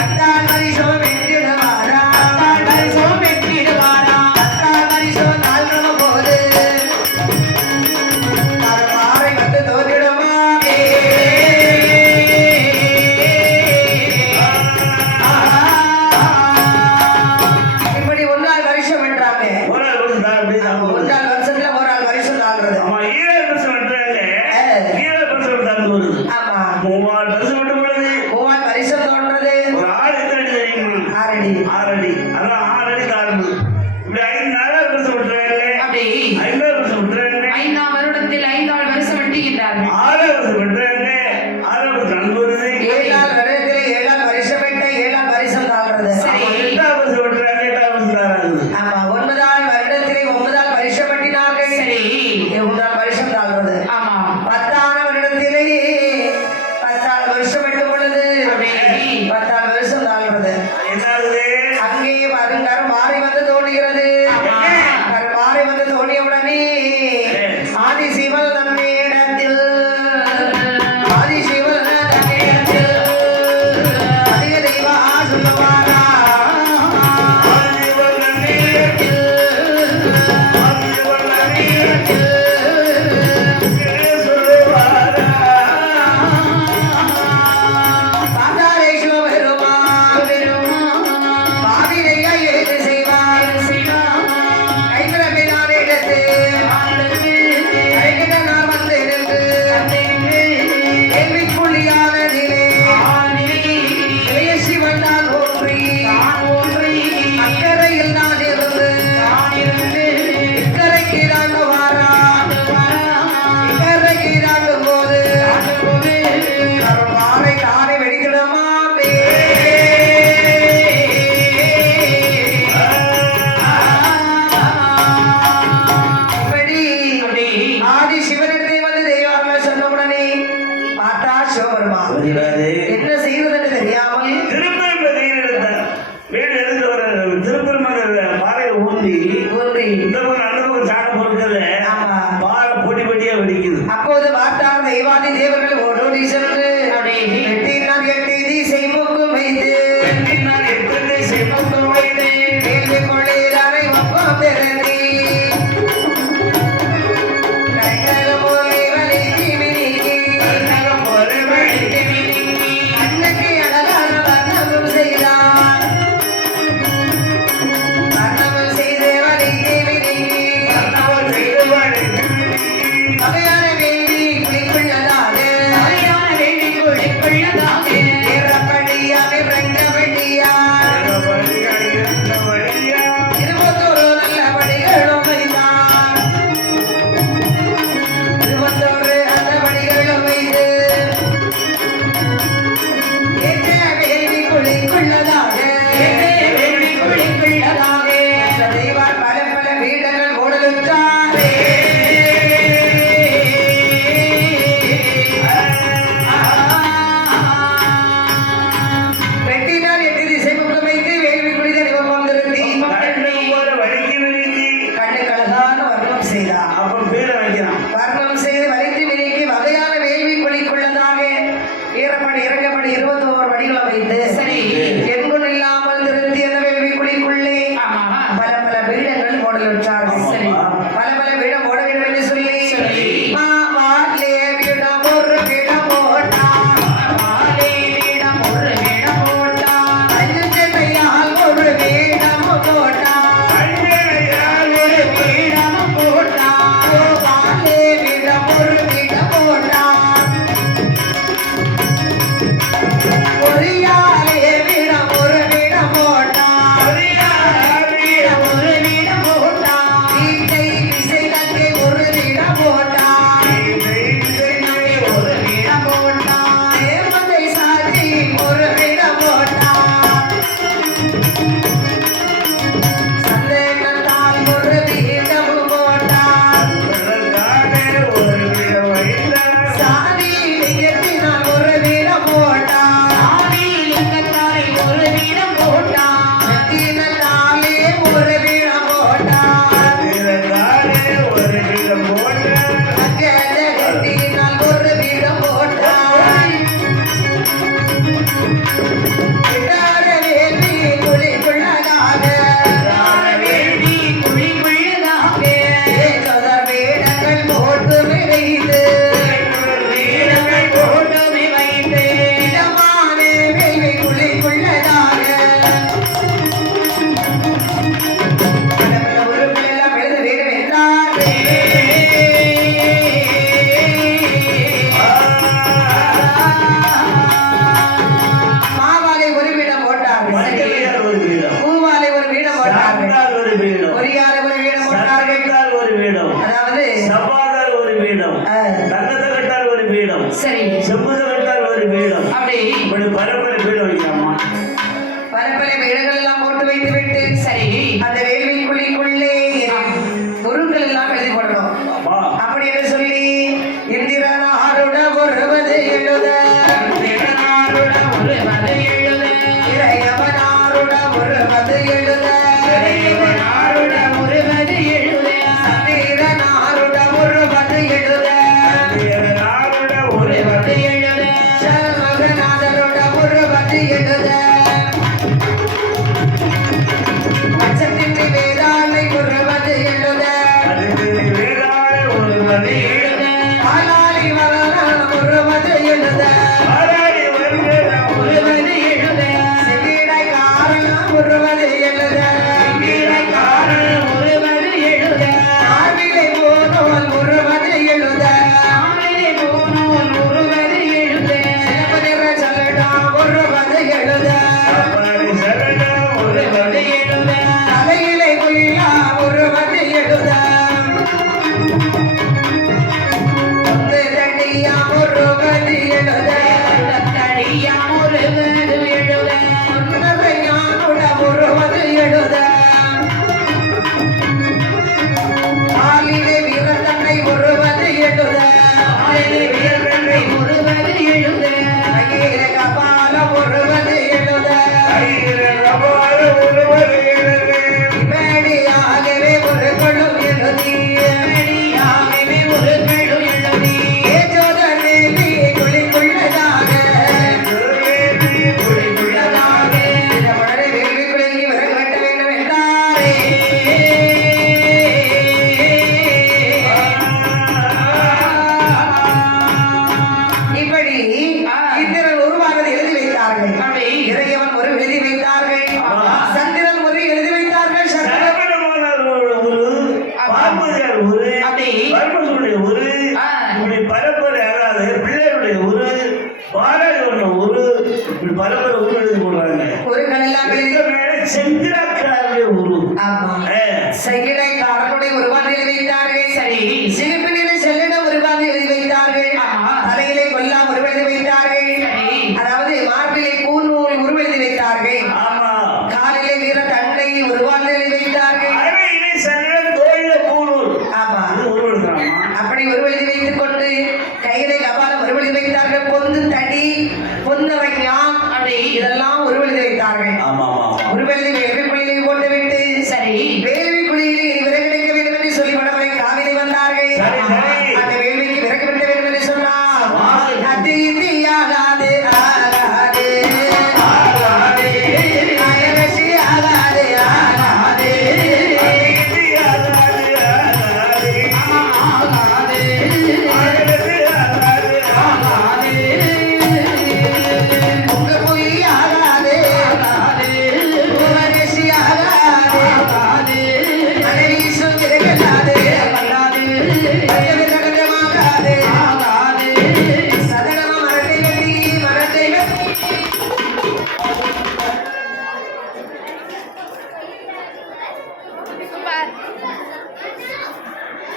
அத்தான் மரிசம் eu trabalho குளிக்குள்ளதாக Vai Bada ஒரு வீடும். சங்கத்தால் ஒரு வீடும் அதாவது சபாதால் ஒரு வீடும். தங்கத்தை கட்டால் ஒரு வீடும். சரி. செம்புதை கட்டால் ஒரு வீடும். அப்படி. இப்படி பரவ ಗೆಳು செங்கிடக்காரருடைய உரு. செங்கிடக்காரருடைய உருவாக எழுதி வைத்தார்கள் சரி சிரிப்பிலே செல்லிட உருவாக எழுதி வைத்தார்கள் தலையிலே கொல்லாம் உருவெழுதி வைத்தார்கள் அதாவது மார்பிலே கூநூல் உருவெழுதி வைத்தார்கள் காலிலே வீர தண்டை உருவாக எழுதி வைத்தார்கள் அப்படி உருவெழுதி வைத்துக் கொண்டு கையிலே கபாலம் உருவெழுதி வைத்தார்கள் பொந்து தடி பொன்னரை இதெல்லாம் ஒரு விட்டார்கள் ஒருவேளை வேறு பிள்ளையை கொண்டு விட்டு சரி.